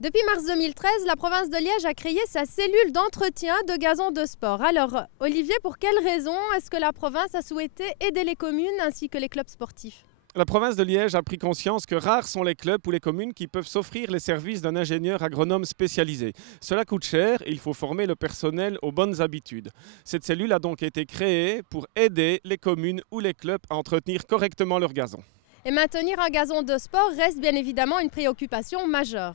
Depuis mars 2013, la province de Liège a créé sa cellule d'entretien de gazon de sport. Alors, Olivier, pour quelles raisons est-ce que la province a souhaité aider les communes ainsi que les clubs sportifs ? La province de Liège a pris conscience que rares sont les clubs ou les communes qui peuvent s'offrir les services d'un ingénieur agronome spécialisé. Cela coûte cher et il faut former le personnel aux bonnes habitudes. Cette cellule a donc été créée pour aider les communes ou les clubs à entretenir correctement leur gazon. Et maintenir un gazon de sport reste bien évidemment une préoccupation majeure.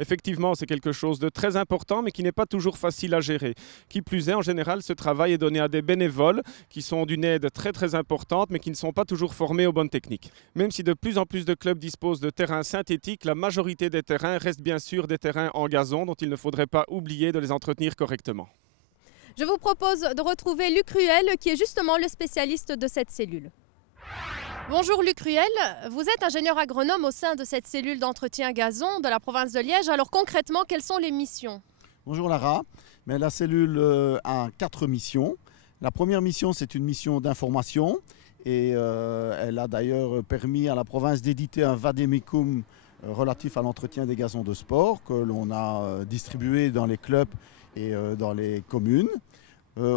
Effectivement, c'est quelque chose de très important, mais qui n'est pas toujours facile à gérer. Qui plus est, en général, ce travail est donné à des bénévoles qui sont d'une aide très importante, mais qui ne sont pas toujours formés aux bonnes techniques. Même si de plus en plus de clubs disposent de terrains synthétiques, la majorité des terrains restent bien sûr des terrains en gazon, dont il ne faudrait pas oublier de les entretenir correctement. Je vous propose de retrouver Luc Ruel, qui est justement le spécialiste de cette cellule. Bonjour Luc Ruel, vous êtes ingénieur agronome au sein de cette cellule d'entretien gazon de la province de Liège. Alors concrètement, quelles sont les missions ? Bonjour Lara, mais la cellule a 4 missions. La première mission, c'est une mission d'information et elle a d'ailleurs permis à la province d'éditer un vade-mecum relatif à l'entretien des gazons de sport que l'on a distribué dans les clubs et dans les communes.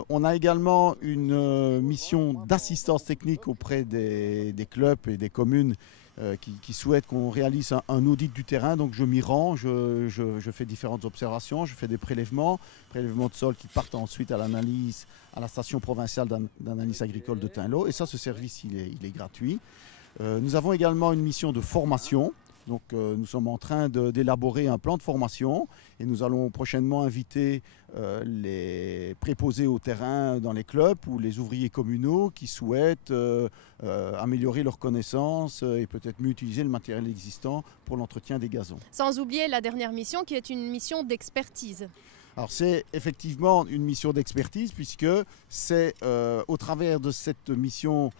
On a également une mission d'assistance technique auprès des clubs et des communes qui souhaitent qu'on réalise un audit du terrain. Donc je m'y rends, je fais différentes observations, je fais des prélèvements de sol qui partent ensuite à l'analyse à la station provinciale d'analyse agricole de Tinlo. Et ça, ce service, il est gratuit. Nous avons également une mission de formation. Donc nous sommes en train d'élaborer un plan de formation et nous allons prochainement inviter les préposés au terrain dans les clubs ou les ouvriers communaux qui souhaitent améliorer leurs connaissances et peut-être mieux utiliser le matériel existant pour l'entretien des gazons. Sans oublier la dernière mission qui est une mission d'expertise. Alors c'est effectivement une mission d'expertise puisque c'est au travers de cette mission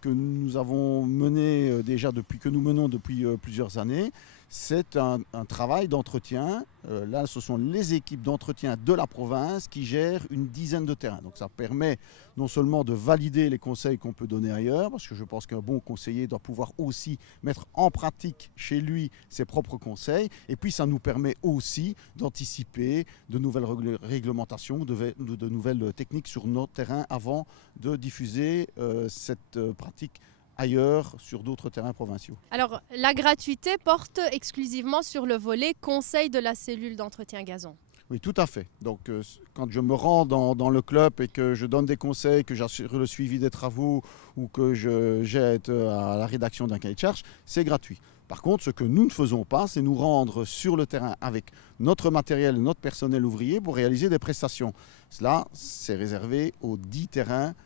que nous avons mené que nous menons depuis plusieurs années. C'est un travail d'entretien. Là, ce sont les équipes d'entretien de la province qui gèrent une dizaine de terrains. Donc ça permet non seulement de valider les conseils qu'on peut donner ailleurs, parce que je pense qu'un bon conseiller doit pouvoir aussi mettre en pratique chez lui ses propres conseils, et puis ça nous permet aussi d'anticiper de nouvelles réglementations, de nouvelles techniques sur nos terrains avant de diffuser cette pratique ailleurs sur d'autres terrains provinciaux. Alors, la gratuité porte exclusivement sur le volet conseil de la cellule d'entretien gazon. Oui, tout à fait. Donc, quand je me rends dans le club et que je donne des conseils, que j'assure le suivi des travaux ou que j'aide à la rédaction d'un cahier de charge, c'est gratuit. Par contre, ce que nous ne faisons pas, c'est nous rendre sur le terrain avec notre matériel, notre personnel ouvrier pour réaliser des prestations. Cela, c'est réservé aux 10 terrains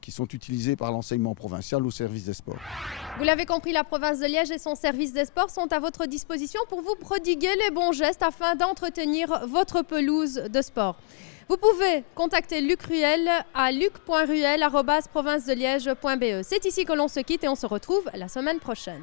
qui sont utilisés par l'enseignement provincial au service des sports. Vous l'avez compris, la province de Liège et son service des sports sont à votre disposition pour vous prodiguer les bons gestes afin d'entretenir votre pelouse de sport. Vous pouvez contacter Luc Ruel à luc.ruel@provincedeliège.be. C'est ici que l'on se quitte et on se retrouve la semaine prochaine.